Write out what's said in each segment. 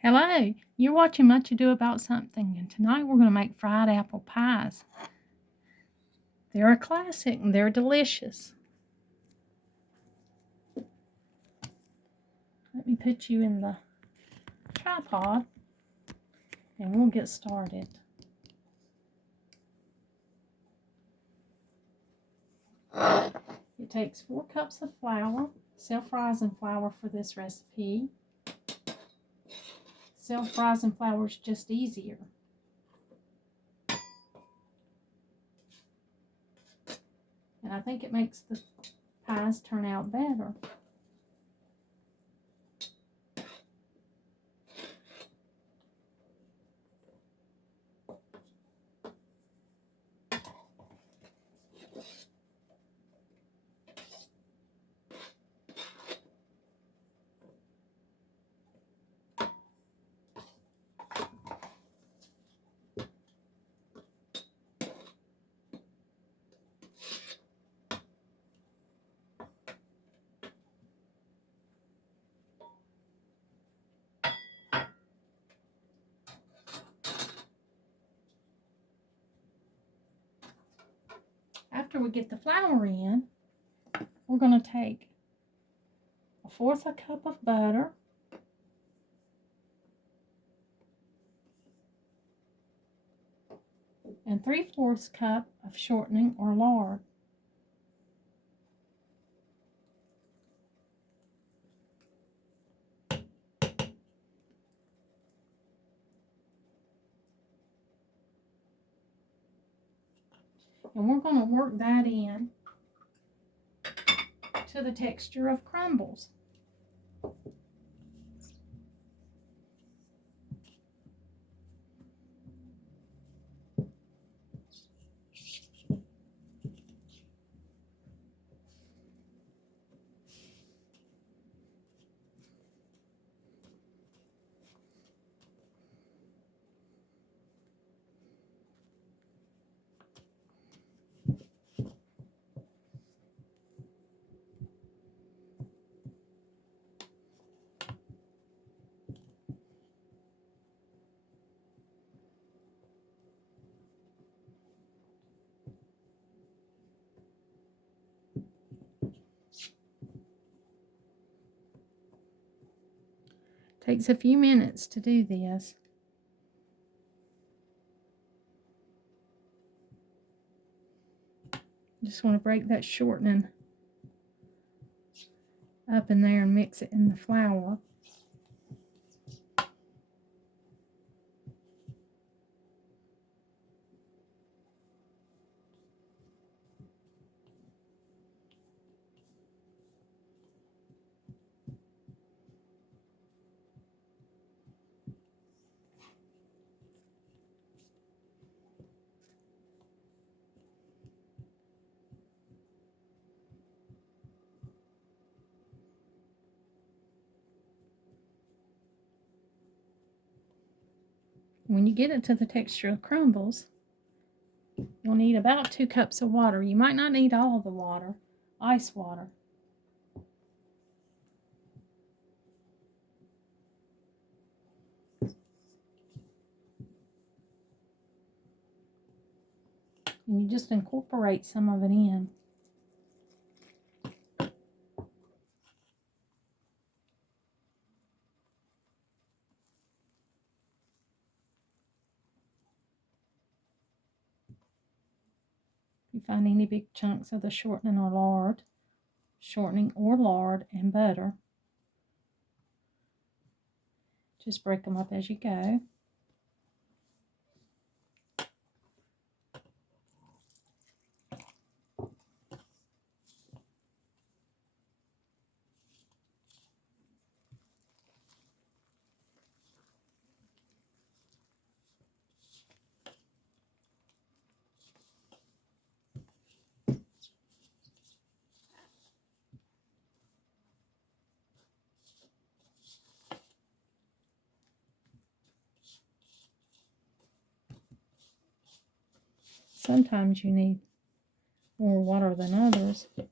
Hello, you're watching Much Ado About Something, and tonight we're going to make fried apple pies. They're a classic and they're delicious. Let me put you in the tripod and we'll get started. It takes 4 cups of flour, self-rising flour for this recipe. Self-rising flour is just easier. And I think it makes the pies turn out better. After we get the flour in, we're going to take 1/4 a cup of butter, and 3/4 cup of shortening or lard. And we're going to work that in to the texture of crumbles. Takes a few minutes to do this. Just want to break that shortening up in there and mix it in the flour. When you get it to the texture of crumbles, you'll need about 2 cups of water. You might not need all of the water, ice water. And you just incorporate some of it in. If you find any big chunks of the shortening or lard and butter, just break them up as you go. Sometimes you need more water than others. But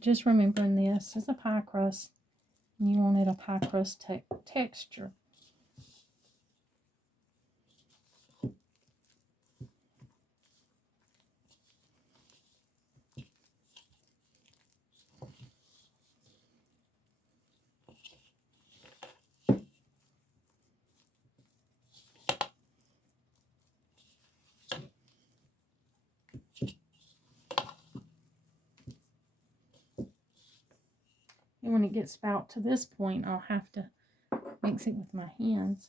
just remembering this is a pie crust You want it a pie crust texture. And when it gets about to this point, I'll have to mix it with my hands.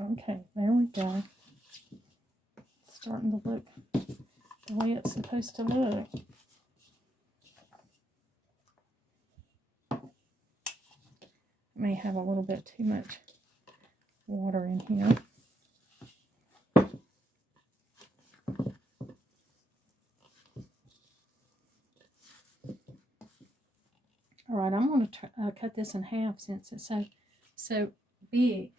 Okay, there we go. It's starting to look the way it's supposed to look. May have a little bit too much water in here. All right, I'm going to cut this in half since it's so big.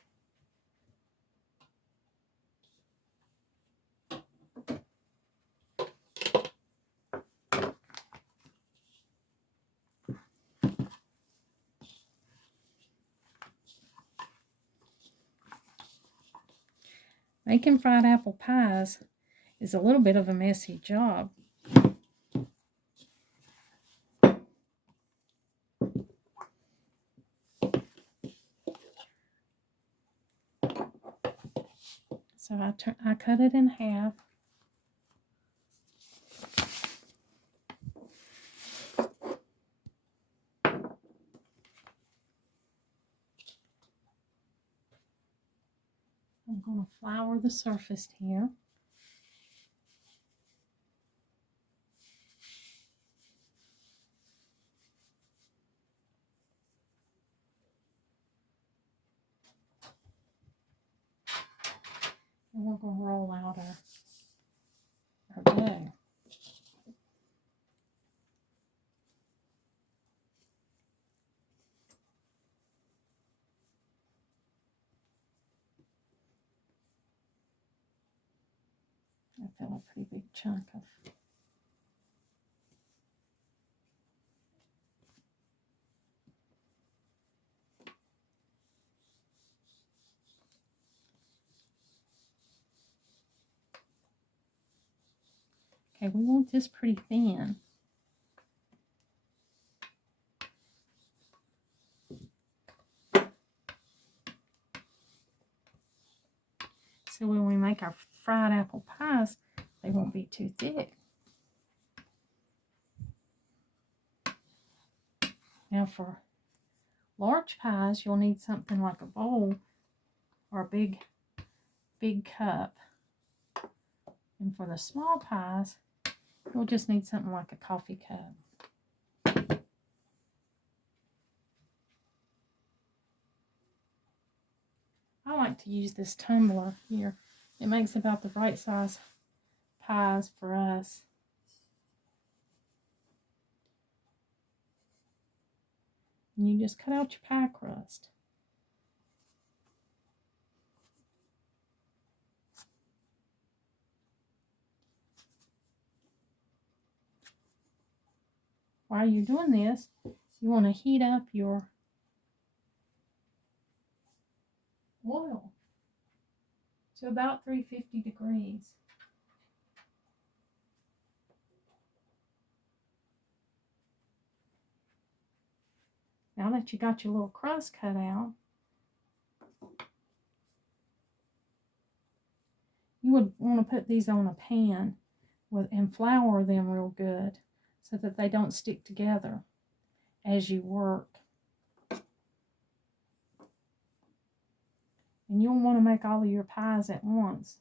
Making fried apple pies is a little bit of a messy job. So I cut it in half. I'm going to flour the surface here. And we're going to roll out our dough. I feel a pretty big chunk of. Okay, we want this pretty thin. So when we make our fried apple pies, they won't be too thick. Now for large pies, you'll need something like a bowl or a big cup. And for the small pies, you'll just need something like a coffee cup. I like to use this tumbler here. It makes about the right size pies for us. And you just cut out your pie crust. While you're doing this, you want to heat up your oil to about 350 degrees. Now that you got your little crust cut out, you would want to put these on a pan and flour them real good so that they don't stick together as you work. And you'll want to make all of your pies at once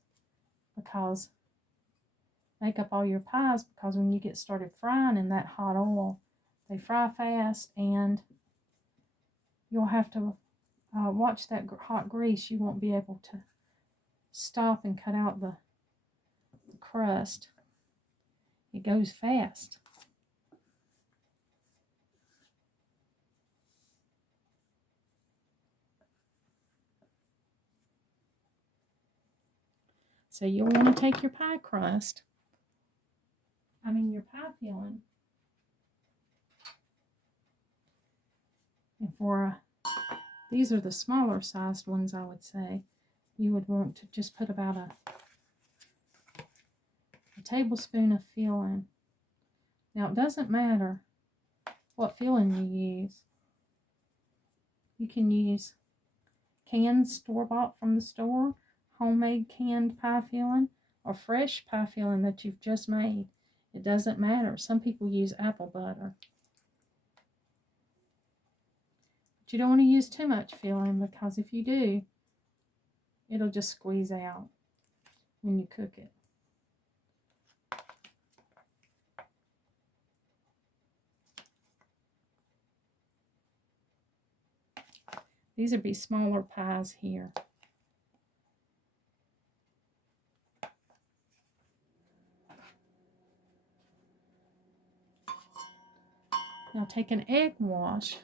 make up all your pies, because when you get started frying in that hot oil, They fry fast, and you'll have to watch that hot grease. You won't be able to stop and cut out the crust. It goes fast. So you'll want to take your pie crust, your pie filling, and for these are the smaller sized ones, I would say. You would want to just put about a tablespoon of filling. Now, it doesn't matter what filling you use. You can use canned store-bought from the store, homemade canned pie filling, or fresh pie filling that you've just made. It doesn't matter. Some people use apple butter. But you don't want to use too much filling, because if you do, it'll just squeeze out when you cook it. These would be smaller pies here. Now take an egg wash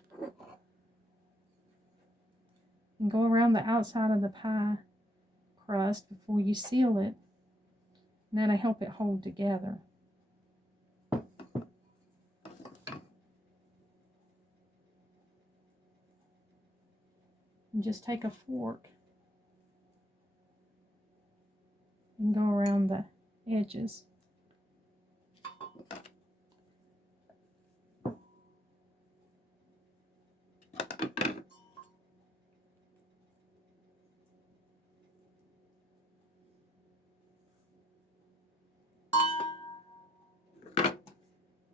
and go around the outside of the pie crust before you seal it. And that'll help it hold together. And just take a fork and go around the edges.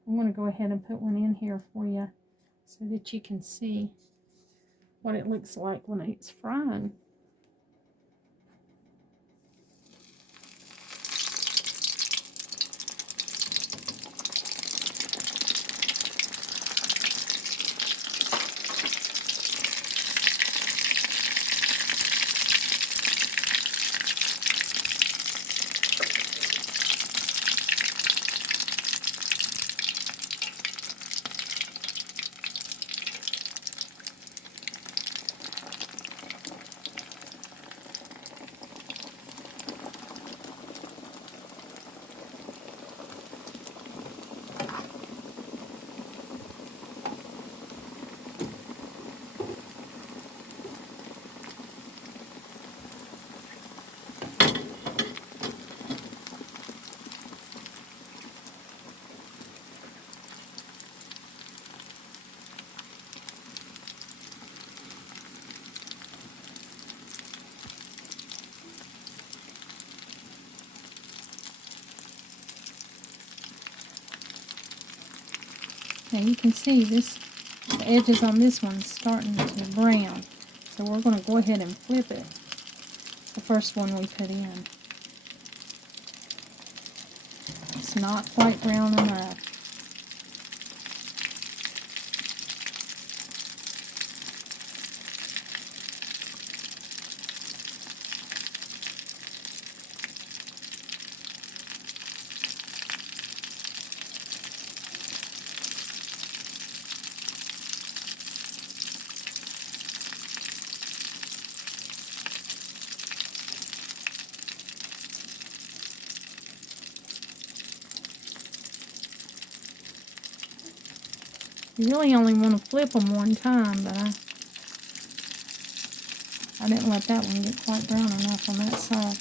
I'm going to go ahead and put one in here for you so that you can see what it looks like when it's frying. Now you can see the edges on this one starting to brown. So we're going to go ahead and flip it. The first one we put in. It's not quite brown enough. You really only want to flip them one time, but I didn't let that one get quite brown enough on that side.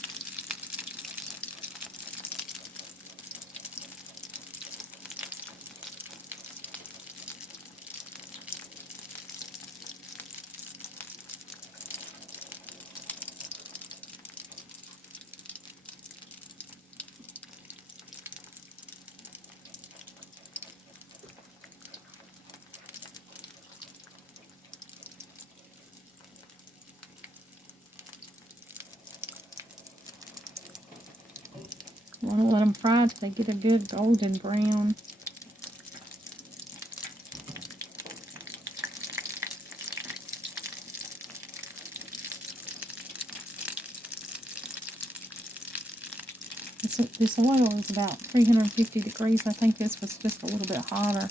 You want to let them fry until they get a good golden brown. This oil is about 350 degrees. I think this was just a little bit hotter.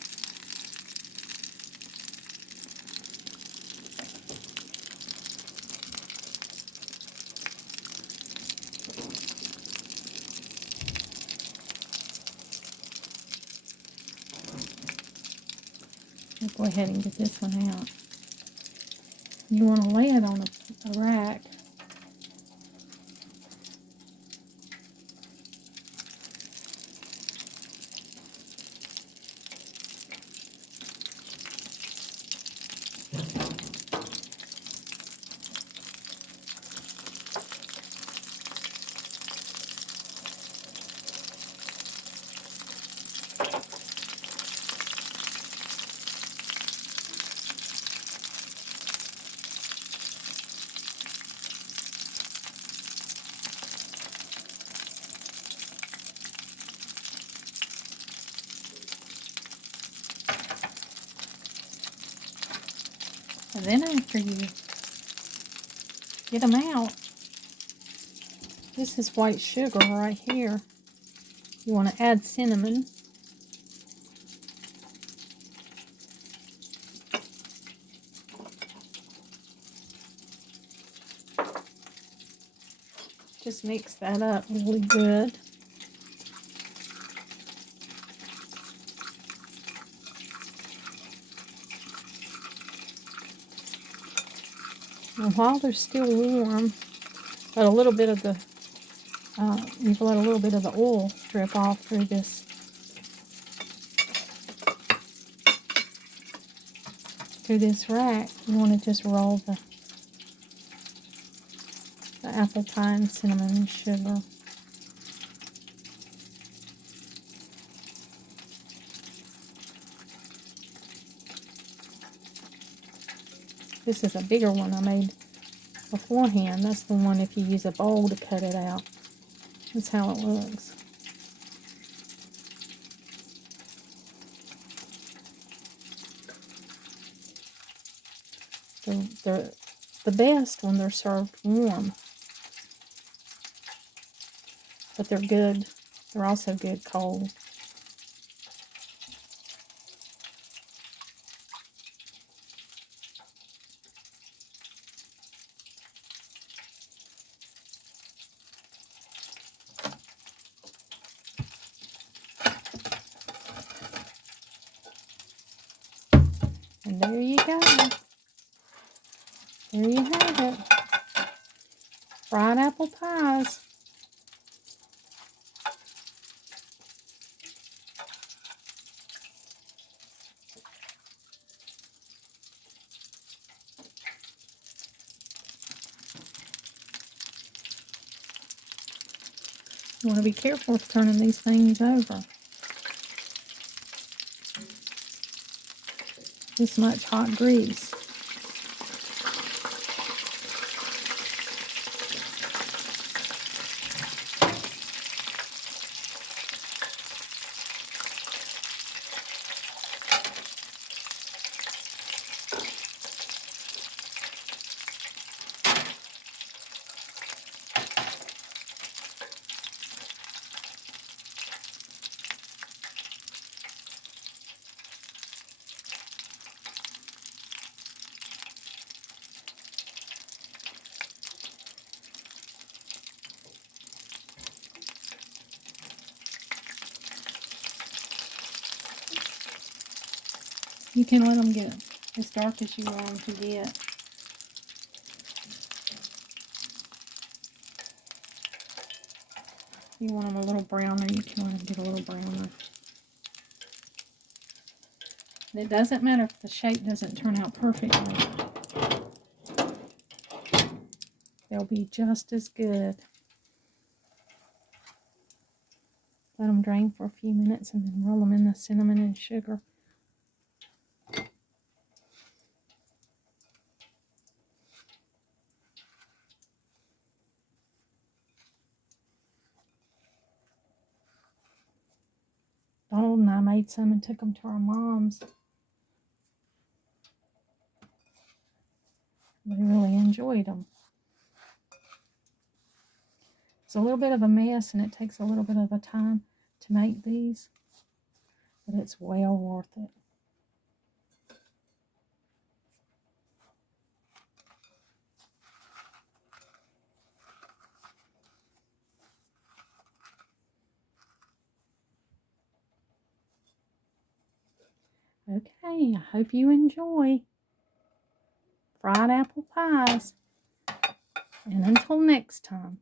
I'll go ahead and get this one out. You want to lay it on a rack. And then after you get them out, this is white sugar right here. You want to add cinnamon. Just mix that up really good. And while they're still warm, let a little bit of the you've let a little bit of the oil drip off through this rack. You want to just roll the apple pie and cinnamon and sugar. This is a bigger one I made beforehand. That's the one if you use a bowl to cut it out. That's how it looks. They're the best when they're served warm. But they're good. They're also good cold. And there you go. There you have it. Fried apple pies. You want to be careful with turning these things over. This much hot grease. You can let them get as dark as you want them to get. If you want them a little browner, you can let them get a little browner. And it doesn't matter if the shape doesn't turn out perfectly. They'll be just as good. Let them drain for a few minutes and then roll them in the cinnamon and sugar. Donald and I made some and took them to our moms. They really enjoyed them. It's a little bit of a mess and it takes a little bit of a time to make these, but it's well worth it. Okay, I hope you enjoy fried apple pies. And until next time.